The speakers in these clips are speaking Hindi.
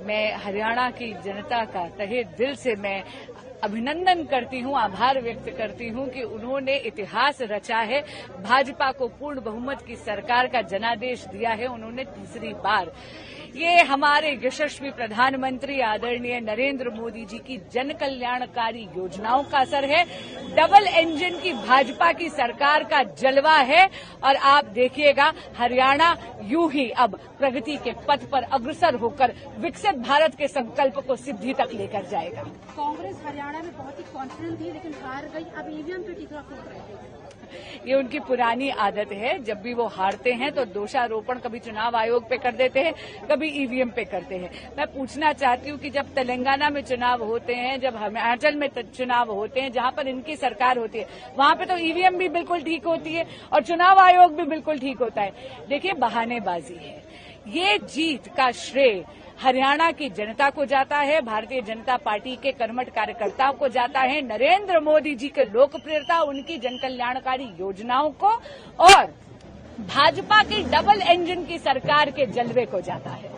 मैं हरियाणा की जनता का तहे दिल से मैं अभिनंदन करती हूं, आभार व्यक्त करती हूं कि उन्होंने इतिहास रचा है। भाजपा को पूर्ण बहुमत की सरकार का जनादेश दिया है उन्होंने तीसरी बार। ये हमारे यशस्वी प्रधानमंत्री आदरणीय नरेंद्र मोदी जी की जन कल्याणकारी योजनाओं का असर है। डबल इंजन की भाजपा की सरकार का जलवा है और आप देखिएगा हरियाणा यूं ही अब प्रगति के पथ पर अग्रसर होकर विकसित भारत के संकल्प को सिद्धि तक लेकर जाएगा। कांग्रेस हरियाणा में बहुत ही कॉन्फिडेंट थी लेकिन हार गई, अब ईवीएम पे टिकरा फूट रहे थे। ये उनकी पुरानी आदत है, जब भी वो हारते हैं तो दोषारोपण कभी चुनाव आयोग पे कर देते हैं, कभी ईवीएम पे करते हैं। मैं पूछना चाहती हूँ कि जब तेलंगाना में चुनाव होते हैं, जब हिमाचल में चुनाव होते हैं, जहां पर इनकी सरकार होती है, वहां पे तो ईवीएम भी बिल्कुल ठीक होती है और चुनाव आयोग भी बिल्कुल ठीक होता है। देखिए, बहानेबाजी है। ये जीत का श्रेय हरियाणा की जनता को जाता है, भारतीय जनता पार्टी के कर्मठ कार्यकर्ताओं को जाता है, नरेंद्र मोदी जी के लोकप्रियता, उनकी जनकल्याणकारी योजनाओं को और भाजपा की डबल इंजन की सरकार के जलवे को जाता है।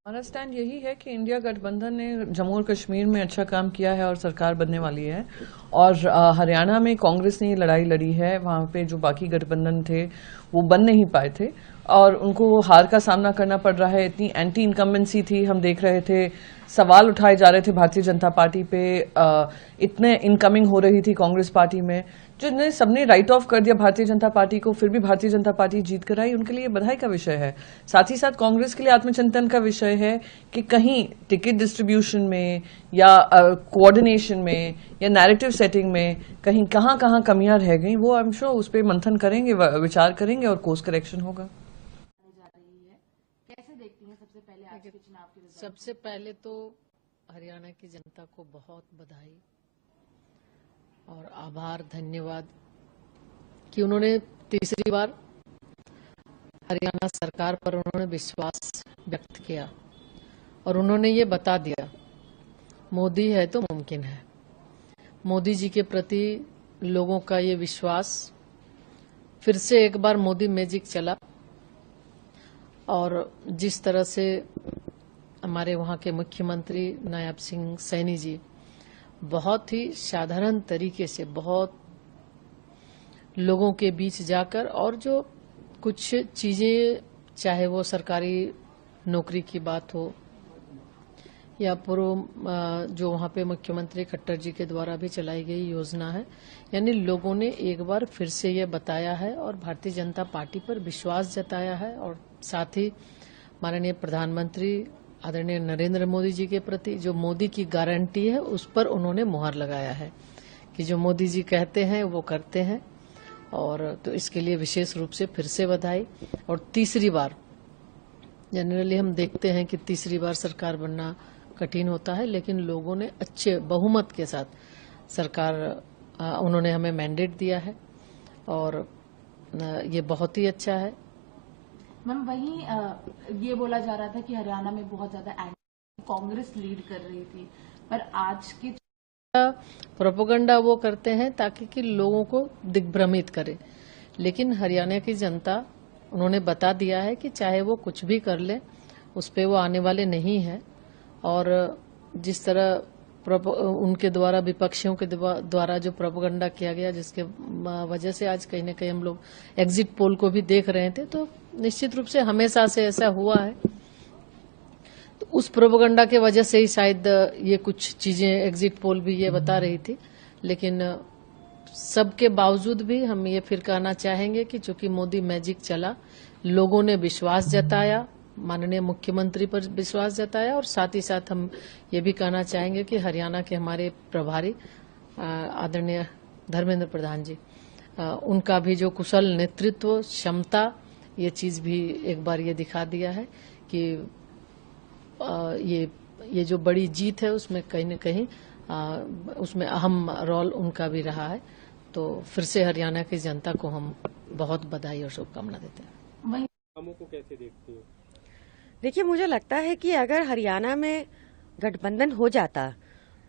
हमारा स्टैंड यही है कि इंडिया गठबंधन ने जम्मू और कश्मीर में अच्छा काम किया है और सरकार बनने वाली है, और हरियाणा में कांग्रेस ने ये लड़ाई लड़ी है। वहां पे जो बाकी गठबंधन थे वो बन नहीं पाए थे और उनको हार का सामना करना पड़ रहा है। इतनी एंटी इनकम्बेंसी थी, हम देख रहे थे, सवाल उठाए जा रहे थे भारतीय जनता पार्टी पे, इतने इनकमिंग हो रही थी कांग्रेस पार्टी में, जिन्हें सबने राइट ऑफ कर दिया भारतीय जनता पार्टी को, फिर भी भारतीय जनता पार्टी जीत कर आई। उनके लिए बधाई का विषय है। साथ ही साथ कांग्रेस के लिए आत्मचिंतन का विषय है कि कहीं टिकट डिस्ट्रीब्यूशन में या कोऑर्डिनेशन में या नैरेटिव सेटिंग में कहीं कहाँ कहाँ कमियां रह गई, वो आई एम श्योर उस पर मंथन करेंगे, विचार करेंगे और कोर्स करेक्शन होगा। सबसे पहले तो हरियाणा की जनता को बहुत बधाई और आभार, धन्यवाद कि उन्होंने तीसरी बार हरियाणा सरकार पर उन्होंने विश्वास व्यक्त किया और उन्होंने ये बता दिया, मोदी है तो मुमकिन है। मोदी जी के प्रति लोगों का ये विश्वास, फिर से एक बार मोदी मैजिक चला और जिस तरह से हमारे वहाँ के मुख्यमंत्री नायब सिंह सैनी जी बहुत ही साधारण तरीके से बहुत लोगों के बीच जाकर, और जो कुछ चीजें, चाहे वो सरकारी नौकरी की बात हो या पूर्व जो वहाँ पे मुख्यमंत्री खट्टर जी के द्वारा भी चलाई गई योजना है, यानी लोगों ने एक बार फिर से ये बताया है और भारतीय जनता पार्टी पर विश्वास जताया है। और साथ ही माननीय प्रधानमंत्री आदरणीय नरेंद्र मोदी जी के प्रति जो मोदी की गारंटी है उस पर उन्होंने मुहर लगाया है कि जो मोदी जी कहते हैं वो करते हैं, और तो इसके लिए विशेष रूप से फिर से बधाई। और तीसरी बार, जनरली हम देखते हैं कि तीसरी बार सरकार बनना कठिन होता है, लेकिन लोगों ने अच्छे बहुमत के साथ सरकार, उन्होंने हमें मैंडेट दिया है और ये बहुत ही अच्छा है। मैम, वहीं ये बोला जा रहा था कि हरियाणा में बहुत ज्यादा कांग्रेस लीड कर रही थी, पर आज की प्रोपेगेंडा वो करते हैं ताकि कि लोगों को दिग्भ्रमित करे, लेकिन हरियाणा की जनता, उन्होंने बता दिया है कि चाहे वो कुछ भी कर ले उस पे वो आने वाले नहीं हैं। और जिस तरह उनके द्वारा, विपक्षियों के द्वारा जो प्रोपेगेंडा किया गया, जिसके वजह से आज कहीं न कहीं हम लोग एग्जिट पोल को भी देख रहे थे, तो निश्चित रूप से हमेशा से ऐसा हुआ है, तो उस प्रोपेगेंडा के वजह से ही शायद ये कुछ चीजें एग्जिट पोल भी ये बता रही थी। लेकिन सबके बावजूद भी हम ये फिर कहना चाहेंगे कि चूंकि मोदी मैजिक चला, लोगों ने विश्वास जताया, माननीय मुख्यमंत्री पर विश्वास जताया, और साथ ही साथ हम ये भी कहना चाहेंगे कि हरियाणा के हमारे प्रभारी आदरणीय धर्मेंद्र प्रधान जी, उनका भी जो कुशल नेतृत्व क्षमता, ये चीज भी एक बार ये दिखा दिया है कि ये जो बड़ी जीत है उसमें कहीं न कहीं उसमें अहम रोल उनका भी रहा है। तो फिर से हरियाणा की जनता को हम बहुत बधाई और शुभकामना देते हैं। कामों को कैसे देखती हैं? देखिए, मुझे लगता है कि अगर हरियाणा में गठबंधन हो जाता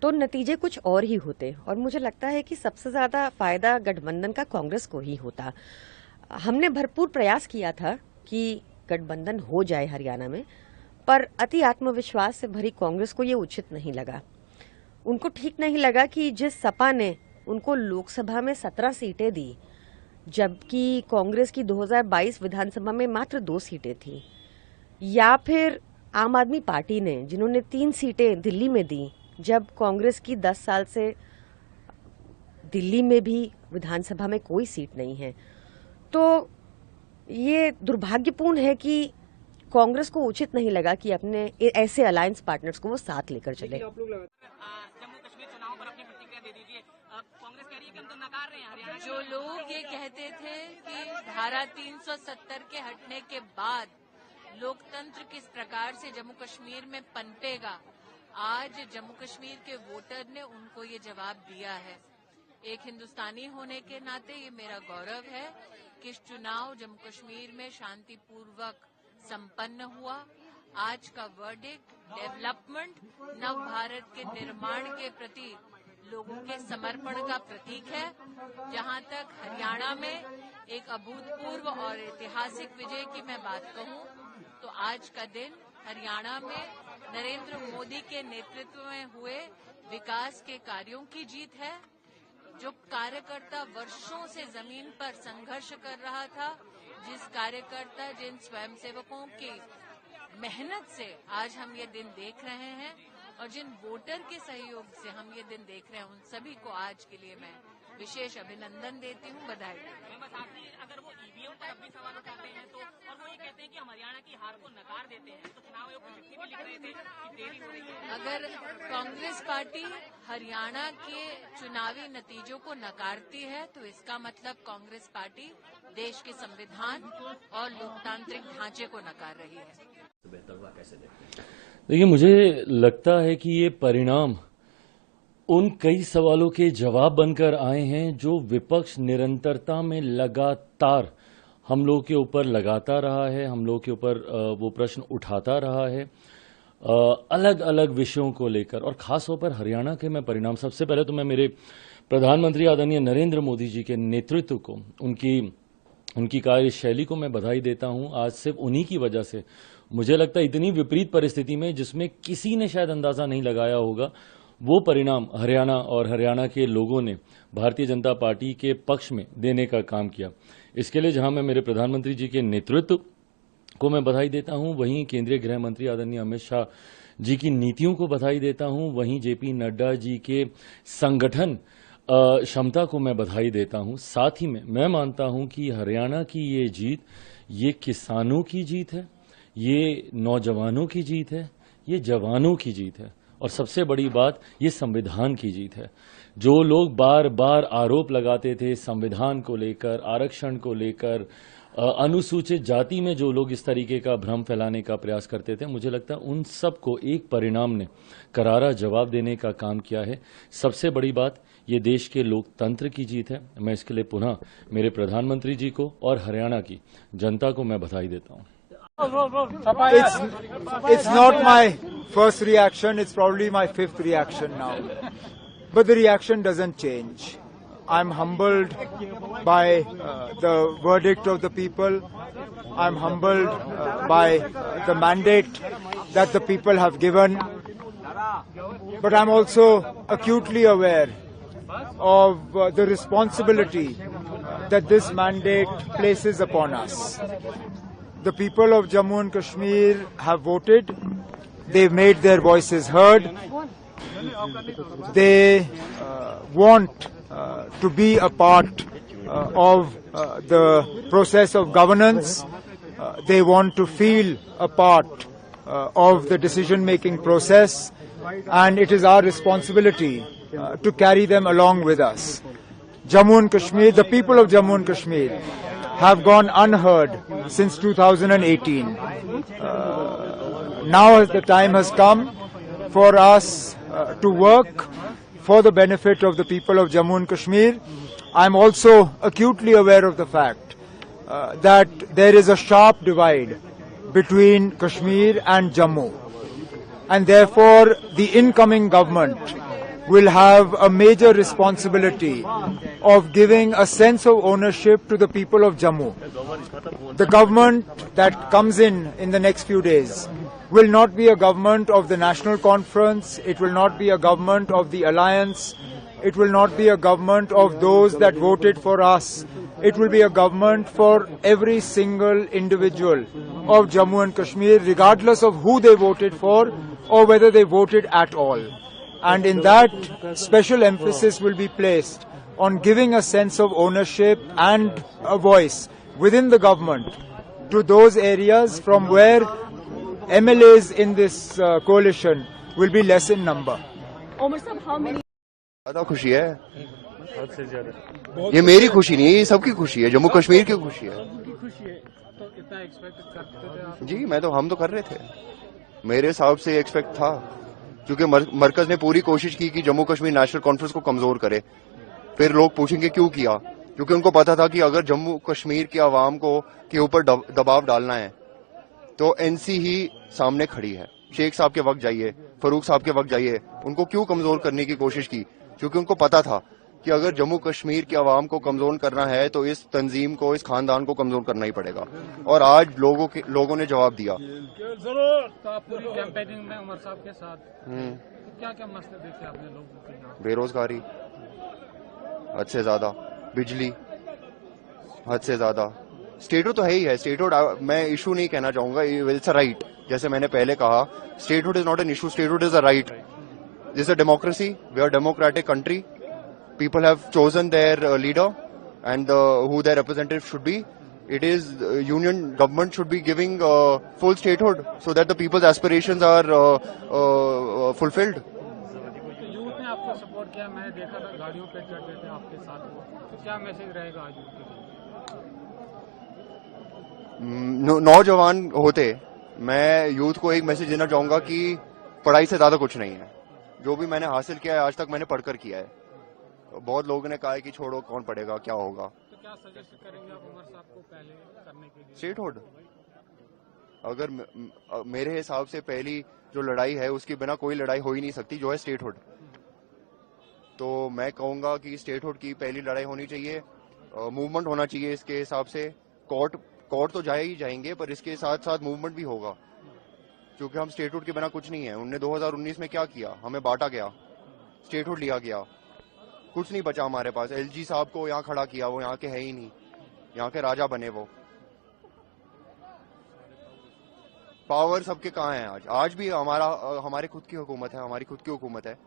तो नतीजे कुछ और ही होते, और मुझे लगता है कि सबसे ज्यादा फायदा गठबंधन का कांग्रेस को ही होता। हमने भरपूर प्रयास किया था कि गठबंधन हो जाए हरियाणा में, पर अति आत्मविश्वास से भरी कांग्रेस को ये उचित नहीं लगा। उनको ठीक नहीं लगा कि जिस सपा ने उनको लोकसभा में 17 सीटें दी, जबकि कांग्रेस की 2022 विधानसभा में मात्र 2 सीटें थी, या फिर आम आदमी पार्टी ने जिन्होंने 3 सीटें दिल्ली में दी, जब कांग्रेस की 10 साल से दिल्ली में भी विधानसभा में कोई सीट नहीं है। तो ये दुर्भाग्यपूर्ण है कि कांग्रेस को उचित नहीं लगा कि अपने ऐसे अलायंस पार्टनर्स को वो साथ लेकर चले। जम्मू कश्मीर चुनाव पर अपनी प्रतिक्रिया दे दीजिए। कांग्रेस कह रही है कि हम तो नकार रहे हैं हरियाणा। जो लोग ये कहते थे कि धारा 370 के हटने के बाद लोकतंत्र किस प्रकार से जम्मू कश्मीर में पनपेगा, आज जम्मू कश्मीर के वोटर ने उनको ये जवाब दिया है। एक हिंदुस्तानी होने के नाते ये मेरा गौरव है कि चुनाव जम्मू कश्मीर में शांतिपूर्वक संपन्न हुआ। आज का वर्डिक्ट डेवलपमेंट, नव भारत के निर्माण के प्रति लोगों के समर्पण का प्रतीक है। जहां तक हरियाणा में एक अभूतपूर्व और ऐतिहासिक विजय की मैं बात कहूं, तो आज का दिन हरियाणा में नरेंद्र मोदी के नेतृत्व में हुए विकास के कार्यों की जीत है। जो कार्यकर्ता वर्षों से जमीन पर संघर्ष कर रहा था, जिस कार्यकर्ता, जिन स्वयंसेवकों की मेहनत से आज हम ये दिन देख रहे हैं और जिन वोटर के सहयोग से हम ये दिन देख रहे हैं, उन सभी को आज के लिए मैं विशेष अभिनंदन देती हूँ, बधाई देती हूँ। अगर वो ईवीएम पर अब भी सवाल उठाते हैं तो, और वो ये कहते हैं कि हम हरियाणा की हार को नकार देते हैं, तो चुनाव आयोग को चिट्ठी भी लिख रहे थे कि देरी हो रही है। अगर कांग्रेस पार्टी हरियाणा के चुनावी नतीजों को नकारती है तो इसका मतलब कांग्रेस पार्टी देश के संविधान और लोकतांत्रिक ढांचे को नकार रही है। देखिए, मुझे लगता है कि ये परिणाम उन कई सवालों के जवाब बनकर आए हैं जो विपक्ष निरंतरता में लगातार हम लोगों के ऊपर लगाता रहा है, हम लोगों के ऊपर वो प्रश्न उठाता रहा है अलग अलग विषयों को लेकर, और खास तौर पर हरियाणा के मैं परिणाम। सबसे पहले तो मैं मेरे प्रधानमंत्री आदरणीय नरेंद्र मोदी जी के नेतृत्व को, उनकी कार्यशैली को मैं बधाई देता हूं। आज सिर्फ उन्हीं की वजह से मुझे लगता है इतनी विपरीत परिस्थिति में जिसमें किसी ने शायद अंदाजा नहीं लगाया होगा, वो परिणाम हरियाणा और हरियाणा के लोगों ने भारतीय जनता पार्टी के पक्ष में देने का काम किया। इसके लिए जहां मैं मेरे प्रधानमंत्री जी के नेतृत्व को मैं बधाई देता हूं, वहीं केंद्रीय गृह मंत्री आदरणीय अमित शाह जी की नीतियों को बधाई देता हूं, वहीं जेपी नड्डा जी के संगठन क्षमता को मैं बधाई देता हूं। साथ ही में मैं मानता हूं कि हरियाणा की ये जीत, ये किसानों की जीत है, ये नौजवानों की जीत है, ये जवानों की जीत है, और सबसे बड़ी बात, ये संविधान की जीत है। जो लोग बार बार आरोप लगाते थे संविधान को लेकर, आरक्षण को लेकर, अनुसूचित जाति में जो लोग इस तरीके का भ्रम फैलाने का प्रयास करते थे, मुझे लगता है उन सबको एक परिणाम ने करारा जवाब देने का काम किया है। सबसे बड़ी बात, ये देश के लोकतंत्र की जीत है। मैं इसके लिए पुनः मेरे प्रधानमंत्री जी को और हरियाणा की जनता को मैं बधाई देता हूँ। It's not my first reaction, it's probably my 5th reaction now. But the reaction doesn't change. I'm humbled by the verdict of the people. I'm humbled by the mandate that the people have given. But I'm also acutely aware of the responsibility that this mandate places upon us. The people of Jammu and Kashmir have voted. They've made their voices heard. They want to be a part of the process of governance. They want to feel a part of the decision-making process, and it is our responsibility to carry them along with us. Jammu and Kashmir, the people of Jammu and Kashmir have gone unheard since 2018. Now the time has come for us to work for the benefit of the people of Jammu and Kashmir. I'm also acutely aware of the fact that there is a sharp divide between Kashmir and Jammu, and therefore the incoming government will have a major responsibility of giving a sense of ownership to the people of Jammu. The government that comes in the next few days will not be a government of the National Conference. It will not be a government of the Alliance. It will not be a government of those that voted for us. It will be a government for every single individual of Jammu and Kashmir, regardless of who they voted for or whether they voted at all. And in that, special emphasis will be placed on giving a sense of ownership and a voice within the government to those areas from where MLAs in this coalition will be less in number. ज्यादा खुशी है, ये मेरी खुशी नहीं है, ये सबकी खुशी है, जम्मू कश्मीर की खुशी है। जी हम तो कर रहे थे, मेरे हिसाब से एक्सपेक्ट था, क्योंकि मरकज ने पूरी कोशिश की कि जम्मू कश्मीर नेशनल कॉन्फ्रेंस को कमजोर करे। फिर लोग पूछेंगे क्यों किया, क्योंकि उनको पता था कि अगर जम्मू कश्मीर की आवाम को के ऊपर दबाव डालना है तो एनसी ही सामने खड़ी है। शेख साहब के वक्त जाइए, फरूक साहब के वक्त जाइए, उनको क्यों कमजोर करने की कोशिश की, क्योंकि उनको पता था कि अगर जम्मू कश्मीर की आवाम को कमजोर करना है तो इस तंजीम को, इस खानदान को कमजोर करना ही पड़ेगा। और आज लोगों ने जवाब दिया। पूरी कैंपेनिंग में उमर साहब के साथ क्या मसले देखे आपने लोगों के? बेरोजगारी हद से ज्यादा, बिजली हद से ज्यादा, स्टेटहुड तो है ही है। स्टेटहुड मैं इशू नहीं कहना चाहूंगा, इट्स अ राइट। जैसे मैंने पहले कहा, statehood is not an issue, statehood is a right. This is a democracy, we are democratic country, people have chosen their leader and who their representative should be. It is union government should be giving full statehood so that the people's aspirations are fulfilled. Youth ने आपको सपोर्ट किया, मैंने देखा था गाड़ियों पे चढ़ते थे आपके साथ, तो क्या मैसेज रहेगा आज यूथ के लिए? नौजवान होते मैं यूथ को एक मैसेज देना चाहूंगा कि पढ़ाई से ज्यादा कुछ नहीं है। जो भी मैंने हासिल किया है आज तक मैंने पढ़कर किया है। बहुत लोगों ने कहा है कि छोड़ो, कौन पढ़ेगा, क्या होगा। तो क्या सजेस्ट करेंगे आप उमर साहब को पहले करने के लिए? स्टेटहुड, अगर मेरे हिसाब से पहली जो लड़ाई है उसके बिना कोई लड़ाई हो ही नहीं सकती, जो है स्टेटहुड। तो मैं कहूंगा कि स्टेटहुड की पहली लड़ाई होनी चाहिए, मूवमेंट होना चाहिए। इसके हिसाब से कोर्ट तो जाए ही जाएंगे, पर इसके साथ साथ मूवमेंट भी होगा, क्योंकि हम स्टेटहुड के बिना कुछ नहीं है। उनने 2019 में क्या किया, हमें बांटा गया, स्टेटहुड लिया गया, कुछ नहीं बचा हमारे पास। एलजी साहब को यहाँ खड़ा किया, वो यहाँ के है ही नहीं, यहाँ के राजा बने वो। पावर सबके कहाँ है आज? आज भी हमारे खुद की हुकूमत है, हमारी खुद की हुकूमत है,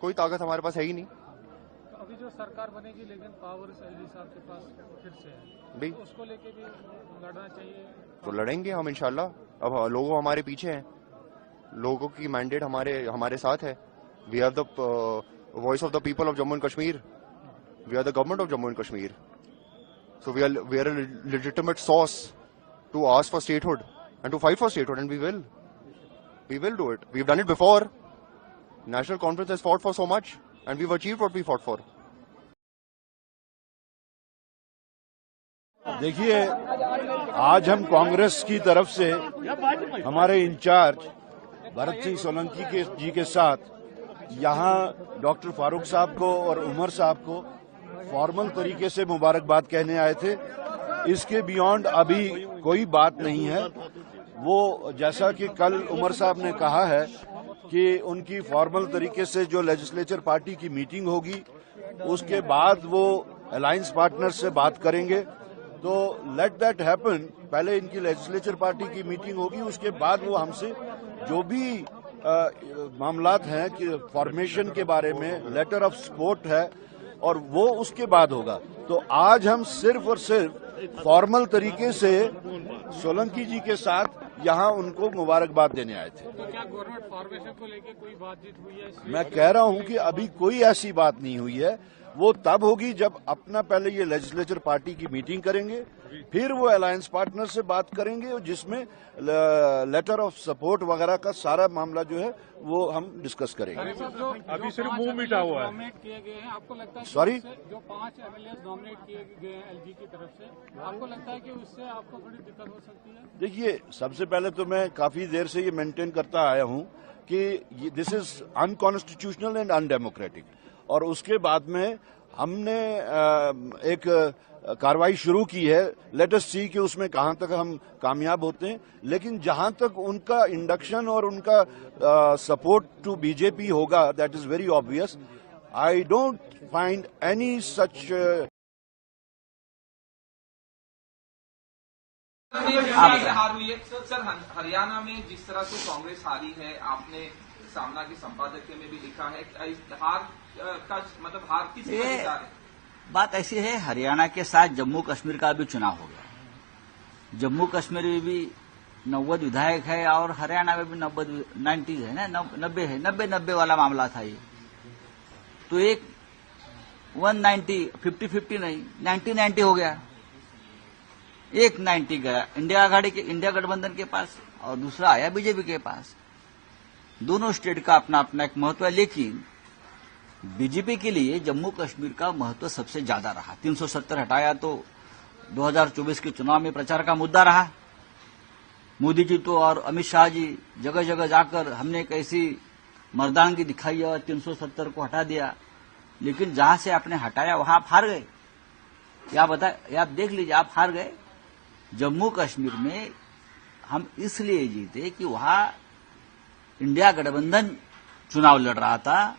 कोई ताकत हमारे पास है ही नहीं। तो अभी जो सरकार बनेगी लेकिन पावर एलजी साहब के पास फिर से है, भाई तो उसको लेके भी लड़ना चाहिए। तो लड़ेंगे हम इंशाल्लाह। अब लोग हमारे पीछे हैं, लोगों की मैंडेट हमारे साथ है। We have the voice of the people of Jammu and Kashmir. We are the government of Jammu and Kashmir. So we are a legitimate source to ask for statehood and to fight for statehood, and we will do it. We've done it before. National Conference has fought for so much and we've achieved what we fought for. देखिए, आज हम कांग्रेस की तरफ से हमारे इंचार्ज भरत सिंह सोलंकी जी के साथ यहाँ डॉक्टर फारूक साहब को और उमर साहब को फॉर्मल तरीके से मुबारकबाद कहने आए थे। इसके बियॉन्ड अभी कोई बात नहीं है। वो जैसा कि कल उमर साहब ने कहा है कि उनकी फॉर्मल तरीके से जो लेजिस्लेचर पार्टी की मीटिंग होगी उसके बाद वो अलायंस पार्टनर से बात करेंगे, तो लेट दैट हैपन। पहले इनकी लेजिस्लेचर पार्टी की मीटिंग होगी, उसके बाद वो हमसे जो भी मामलात हैं कि फॉर्मेशन के बारे में लेटर ऑफ सपोर्ट है और वो उसके बाद होगा। तो आज हम सिर्फ और सिर्फ फॉर्मल तरीके से सोलंकी जी के साथ यहाँ उनको मुबारकबाद देने आए थे। तो क्या गवर्नमेंट फॉर्मेशन को लेके कोई बातचीत हुई है? मैं कह रहा हूँ कि अभी कोई ऐसी बात नहीं हुई है। वो तब होगी जब अपना पहले ये लेजिस्लेचर पार्टी की मीटिंग करेंगे, फिर वो अलायंस पार्टनर से बात करेंगे जिसमें लेटर ऑफ सपोर्ट वगैरह का सारा मामला जो है वो हम डिस्कस करेंगे। अभी सिर्फ मुंह मीठा हुआ है। नॉमिनेट किए गए हैं, आपको लगता है सॉरी, जो 5 एमएलए नॉमिनेट किए गए हैं एलजी की तरफ से, आपको लगता है कि उससे आपको बड़ी दिक्कत हो सकती है? देखिए, सबसे पहले तो मैं काफी देर से ये मेंटेन करता आया हूँ कि this is unconstitutional and undemocratic, और उसके बाद में हमने एक कार्रवाई शुरू की है। लेट अस सी कि उसमें कहां तक हम कामयाब होते हैं, लेकिन जहां तक उनका इंडक्शन और उनका सपोर्ट टू बीजेपी होगा, that is very obvious. I don't find any such हार हुई है सर। हरियाणा में जिस तरह से कांग्रेस हारी है, आपने सामना के संपादकीय में भी लिखा है, हार का मतलब हार किस वजह है? बात ऐसी है, हरियाणा के साथ जम्मू कश्मीर का भी चुनाव हो गया। जम्मू कश्मीर में भी 90 विधायक है और हरियाणा में भी 90 है ना, 90 है, 90 वाला मामला था ये। तो एक 190 50-50 नहीं 90-90 हो गया। एक 90 गया इंडिया गठबंधन के पास और दूसरा आया बीजेपी के पास। दोनों स्टेट का अपना अपना एक महत्व है, लेकिन बीजेपी के लिए जम्मू कश्मीर का महत्व सबसे ज्यादा रहा। 370 हटाया तो 2024 के चुनाव में प्रचार का मुद्दा रहा। मोदी जी तो और अमित शाह जी जगह जगह जाकर हमने एक ऐसी मर्दांगी दिखाई और 370 को हटा दिया, लेकिन जहां से आपने हटाया वहां आप हार गए। आप देख लीजिए, आप हार गए। जम्मू कश्मीर में हम इसलिए जीते कि वहां इंडिया गठबंधन चुनाव लड़ रहा था,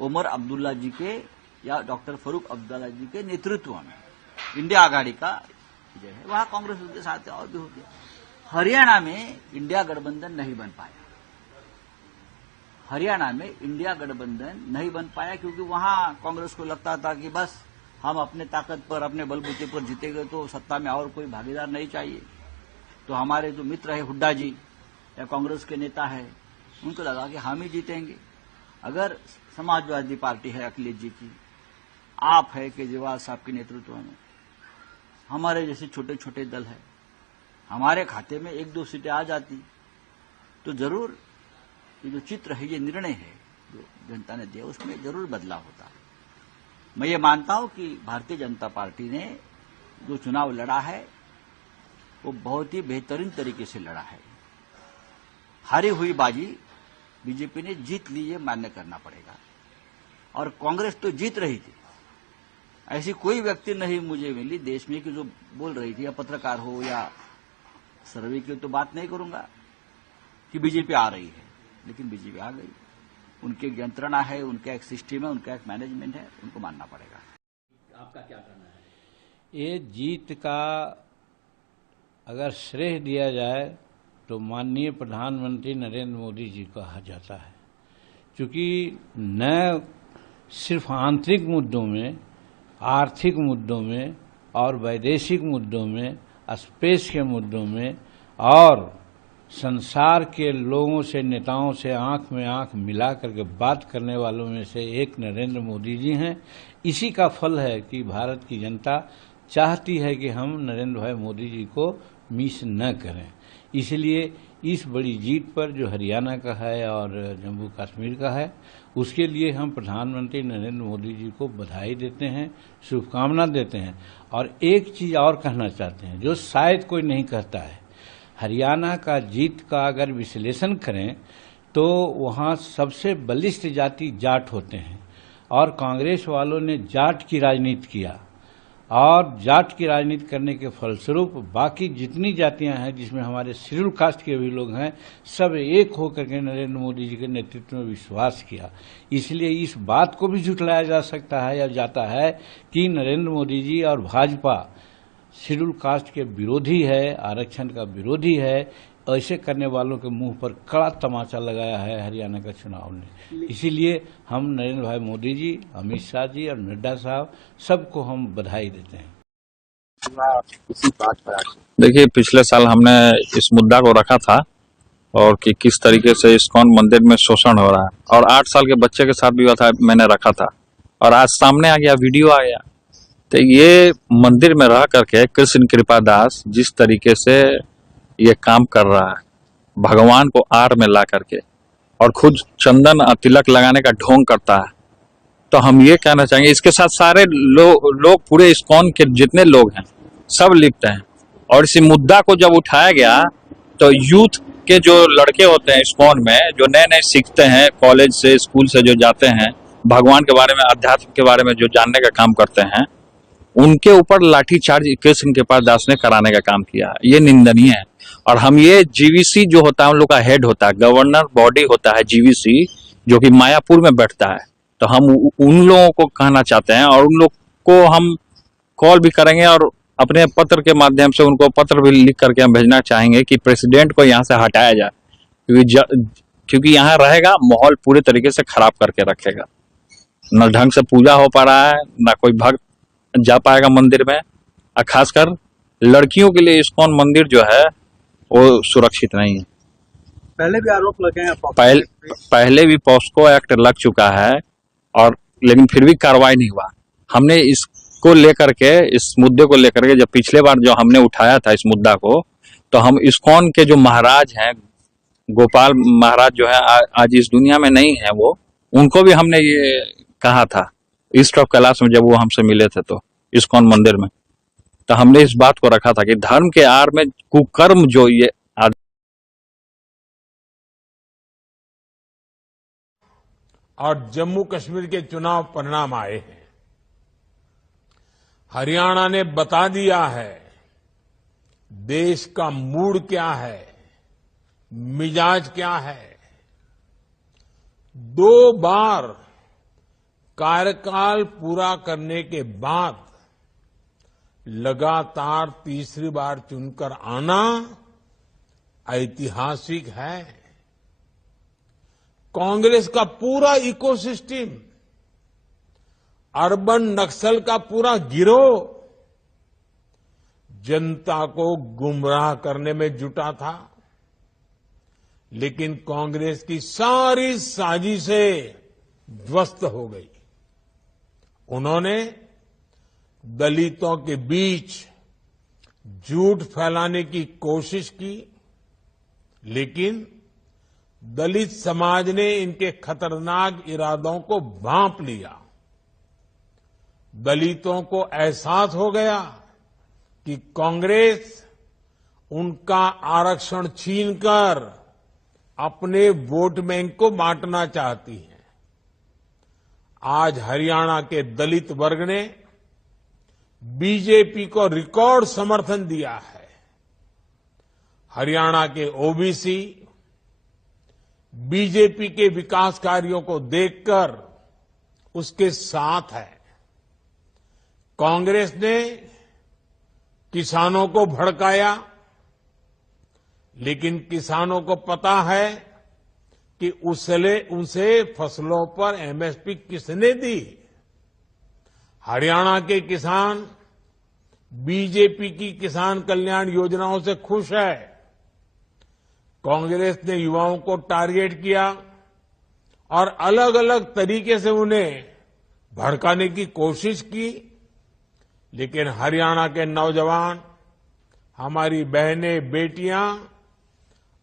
उमर अब्दुल्ला जी के या डॉक्टर फारूक अब्दुल्ला जी के नेतृत्व में इंडिया आघाड़ी का जो है वहां कांग्रेस उनके साथ और भी हो गया। हरियाणा में इंडिया गठबंधन नहीं बन पाया। हरियाणा में इंडिया गठबंधन नहीं बन पाया क्योंकि वहां कांग्रेस को लगता था कि बस हम अपने ताकत पर, अपने बलबूते पर जीतेंगे तो सत्ता में और कोई भागीदार नहीं चाहिए। तो हमारे जो मित्र है हुड्डा जी या कांग्रेस के नेता है, उनको लगा कि हम ही जीतेंगे। अगर समाजवादी पार्टी है अखिलेश जी की, आप है केजरीवाल साहब के नेतृत्व में, हमारे जैसे छोटे छोटे दल है, हमारे खाते में 1-2 सीटें आ जाती तो जरूर ये जो चित्र है, ये निर्णय है जो जनता ने दिया, उसमें जरूर बदलाव होता। मैं ये मानता हूं कि भारतीय जनता पार्टी ने जो चुनाव लड़ा है वो बहुत ही बेहतरीन तरीके से लड़ा है। हारी हुई बाजी बीजेपी ने जीत ली, ये मान्य करना पड़ेगा। और कांग्रेस तो जीत रही थी, ऐसी कोई व्यक्ति नहीं मुझे मिली देश में कि जो बोल रही थी, या पत्रकार हो या सर्वे की तो बात नहीं करूंगा कि बीजेपी आ रही है, लेकिन बीजेपी आ गई। उनकी एक यंत्रणा है, उनका एक सिस्टम है, उनका एक मैनेजमेंट है, उनको मानना पड़ेगा। आपका क्या कहना है? ये जीत का अगर श्रेय दिया जाए तो माननीय प्रधानमंत्री नरेंद्र मोदी जी को कहा जाता है, क्योंकि न सिर्फ आंतरिक मुद्दों में, आर्थिक मुद्दों में और वैदेशिक मुद्दों में, स्पेस के मुद्दों में और संसार के लोगों से, नेताओं से आंख में आंख मिला करके बात करने वालों में से एक नरेंद्र मोदी जी हैं। इसी का फल है कि भारत की जनता चाहती है कि हम नरेंद्र भाई मोदी जी को मिस न करें। इसलिए इस बड़ी जीत पर जो हरियाणा का है और जम्मू कश्मीर का है, उसके लिए हम प्रधानमंत्री नरेंद्र मोदी जी को बधाई देते हैं, शुभकामना देते हैं। और एक चीज़ और कहना चाहते हैं जो शायद कोई नहीं कहता है, हरियाणा का जीत का अगर विश्लेषण करें तो वहाँ सबसे बलिष्ठ जाति जाट होते हैं और कांग्रेस वालों ने जाट की राजनीति किया और जाट की राजनीति करने के फलस्वरूप बाकी जितनी जातियां हैं जिसमें हमारे शेड्यूल कास्ट के भी लोग हैं, सब एक होकर के नरेंद्र मोदी जी के नेतृत्व में विश्वास किया। इसलिए इस बात को भी झुठलाया जा सकता है या जाता है कि नरेंद्र मोदी जी और भाजपा शेड्यूल कास्ट के विरोधी है, आरक्षण का विरोधी है। ऐसे करने वालों के मुंह पर कड़ा तमाचा लगाया है हरियाणा का चुनाव ने। इसीलिए हम नरेंद्र भाई मोदी जी, अमित शाह जी और नड्डा साहब सबको हम बधाई देते हैं। देखिए, पिछले साल हमने इस मुद्दा को रखा था और कि किस तरीके से इस्कॉन मंदिर में शोषण हो रहा है, और 8 साल के बच्चे के साथ भी हुआ था, मैंने रखा था और आज सामने आ गया, वीडियो आ गया। तो ये मंदिर में रह करके कृष्ण कृपादास जिस तरीके से ये काम कर रहा है, भगवान को आड़ में ला करके और खुद चंदन तिलक लगाने का ढोंग करता है, तो हम ये कहना चाहेंगे इसके साथ सारे लोग पूरे इस्कॉन के जितने लोग हैं सब लिप्त हैं। और इसी मुद्दा को जब उठाया गया तो यूथ के जो लड़के होते हैं इस्कॉन में, जो नए नए सीखते हैं, कॉलेज से, स्कूल से जो जाते हैं, भगवान के बारे में, अध्यात्म के बारे में जो जानने का काम करते हैं, उनके ऊपर लाठीचार्ज कृष्ण कृपाल दास ने कराने का काम किया है। ये निंदनीय है। और हम ये जीवीसी जो होता है उन लोग का हेड होता है, गवर्नर बॉडी होता है जीवीसी, जो कि मायापुर में बैठता है। तो हम उन लोगों को कहना चाहते हैं और उन लोग को हम कॉल भी करेंगे और अपने पत्र के माध्यम से उनको पत्र भी लिख करके हम भेजना चाहेंगे कि प्रेसिडेंट को यहाँ से हटाया जाए, क्योंकि यहाँ रहेगा माहौल पूरे तरीके से खराब करके रखेगा। न ढंग से पूजा हो पा रहा है, न कोई भक्त जा पाएगा मंदिर में, और खासकर लड़कियों के लिए इस्कॉन मंदिर जो है वो सुरक्षित नहीं है। पहले भी आरोप लगे हैं, पहले भी पॉस्को एक्ट लग चुका है और लेकिन फिर भी कार्रवाई नहीं हुआ। हमने इसको लेकर के, इस मुद्दे को लेकर के, जब पिछले बार जो हमने उठाया था इस मुद्दा को, तो हम इस्कॉन के जो महाराज हैं, गोपाल महाराज जो है आज इस दुनिया में नहीं है, वो उनको भी हमने ये कहा था ईस्ट ऑफ कैलाश में जब वो हमसे मिले थे तो इस्कॉन मंदिर में। तो हमने इस बात को रखा था कि धर्म के आड़ में कुकर्म जो ये और जम्मू कश्मीर के चुनाव परिणाम आए हैं। हरियाणा ने बता दिया है देश का मूड क्या है, मिजाज क्या है। 2 बार कार्यकाल पूरा करने के बाद लगातार तीसरी बार चुनकर आना ऐतिहासिक है। कांग्रेस का पूरा इकोसिस्टम, अर्बन नक्सल का पूरा गिरोह जनता को गुमराह करने में जुटा था, लेकिन कांग्रेस की सारी साजिशें ध्वस्त हो गई। उन्होंने दलितों के बीच झूठ फैलाने की कोशिश की, लेकिन दलित समाज ने इनके खतरनाक इरादों को भांप लिया। दलितों को एहसास हो गया कि कांग्रेस उनका आरक्षण छीनकर अपने वोट बैंक को बांटना चाहती है। आज हरियाणा के दलित वर्ग ने बीजेपी को रिकॉर्ड समर्थन दिया है। हरियाणा के ओबीसी बीजेपी के विकास कार्यों को देखकर उसके साथ है। कांग्रेस ने किसानों को भड़काया, लेकिन किसानों को पता है कि उनसे फसलों पर एमएसपी किसने दी। हरियाणा के किसान बीजेपी की किसान कल्याण योजनाओं से खुश है। कांग्रेस ने युवाओं को टारगेट किया और अलग अलग तरीके से उन्हें भड़काने की कोशिश की, लेकिन हरियाणा के नौजवान, हमारी बहनें, बेटियां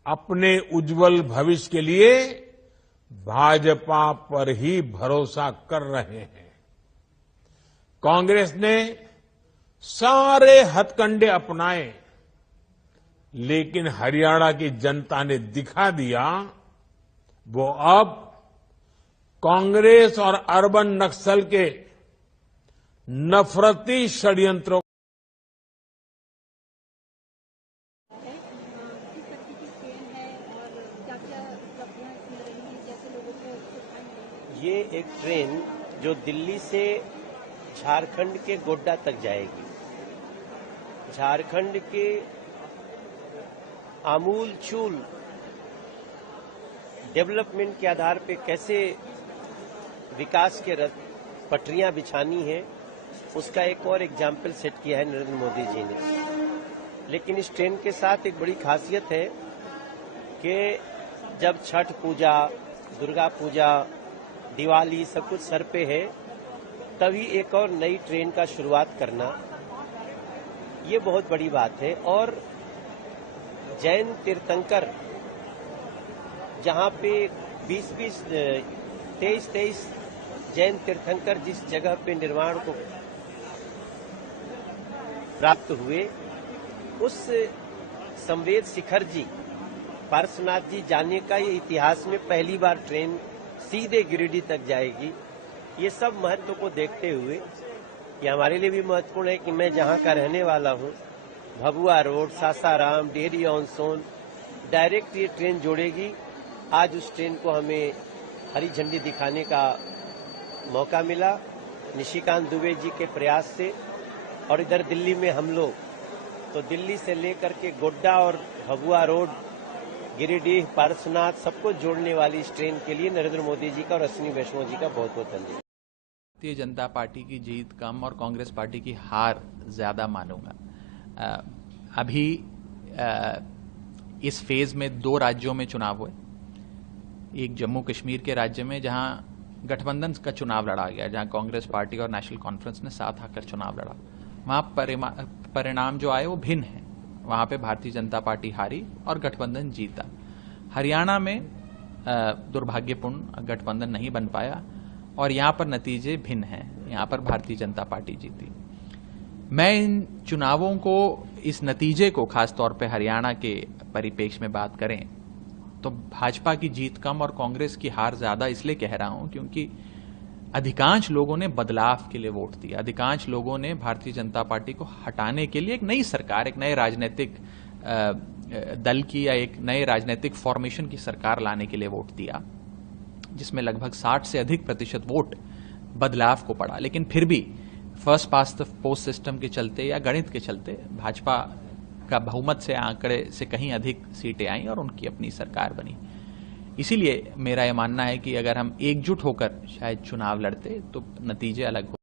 अपने उज्जवल भविष्य के लिए भाजपा पर ही भरोसा कर रहे हैं। कांग्रेस ने सारे हथकंडे अपनाए, लेकिन हरियाणा की जनता ने दिखा दिया वो अब कांग्रेस और अर्बन नक्सल के नफरती षड्यंत्रों ये एक ट्रेन जो दिल्ली से झारखंड के गोड्डा तक जाएगी। झारखंड के आमूल चूल डेवलपमेंट के आधार पे कैसे विकास के पटरियां बिछानी है, उसका एक और एग्जाम्पल सेट किया है नरेंद्र मोदी जी ने। लेकिन इस ट्रेन के साथ एक बड़ी खासियत है कि जब छठ पूजा, दुर्गा पूजा, दिवाली सब कुछ सर पे है, तभी एक और नई ट्रेन का शुरुआत करना, ये बहुत बड़ी बात है। और जैन तीर्थंकर जहां पे 23 जैन तीर्थंकर जिस जगह पे निर्माण को प्राप्त हुए, उस संवेद शिखर जी, पार्श्वनाथ जी जाने का ये इतिहास में पहली बार ट्रेन सीधे गिरिडीह तक जाएगी। ये सब महत्व को देखते हुए ये हमारे लिए भी महत्वपूर्ण है कि मैं जहां का रहने वाला हूं, Bhabua road, Sasaram, Dehri on Sone, direct ये ट्रेन जोड़ेगी। आज उस ट्रेन को हमें हरी झंडी दिखाने का मौका मिला निशिकांत दुबे जी के प्रयास से। और इधर दिल्ली में हम लोग तो दिल्ली से लेकर के गोड्डा और भभुआ रोड, गिरिडीह, पारसनाथ सबको जोड़ने वाली इस ट्रेन के लिए नरेंद्र मोदी जी का और अश्विनी वैष्णव जी का बहुत बहुत धन्यवाद। भारतीय जनता पार्टी की जीत कम और कांग्रेस पार्टी की हार ज्यादा मानूंगा। अभी इस फेज में 2 राज्यों में चुनाव हुए। एक जम्मू कश्मीर के राज्य में जहां गठबंधन का चुनाव लड़ा गया, जहां कांग्रेस पार्टी और नेशनल कॉन्फ्रेंस ने साथ आकर चुनाव लड़ा, वहां परिणाम जो आए वो भिन्न है। वहां पे भारतीय जनता पार्टी हारी और गठबंधन जीता। हरियाणा में दुर्भाग्यपूर्ण गठबंधन नहीं बन पाया और यहां पर नतीजे भिन्न हैं। यहां पर भारतीय जनता पार्टी जीती। मैं इन चुनावों को, इस नतीजे को खासतौर पे हरियाणा के परिप्रेक्ष्य में बात करें तो भाजपा की जीत कम और कांग्रेस की हार ज्यादा इसलिए कह रहा हूं क्योंकि अधिकांश लोगों ने बदलाव के लिए वोट दिया। अधिकांश लोगों ने भारतीय जनता पार्टी को हटाने के लिए एक नई सरकार, एक नए राजनीतिक दल की या एक नए राजनीतिक फॉर्मेशन की सरकार लाने के लिए वोट दिया, जिसमें लगभग 60 से अधिक % वोट बदलाव को पड़ा। लेकिन फिर भी first past the post system के चलते या गणित के चलते भाजपा का बहुमत से आंकड़े से कहीं अधिक सीटें आई और उनकी अपनी सरकार बनी। इसीलिए मेरा यह मानना है कि अगर हम एकजुट होकर शायद चुनाव लड़ते तो नतीजे अलग हो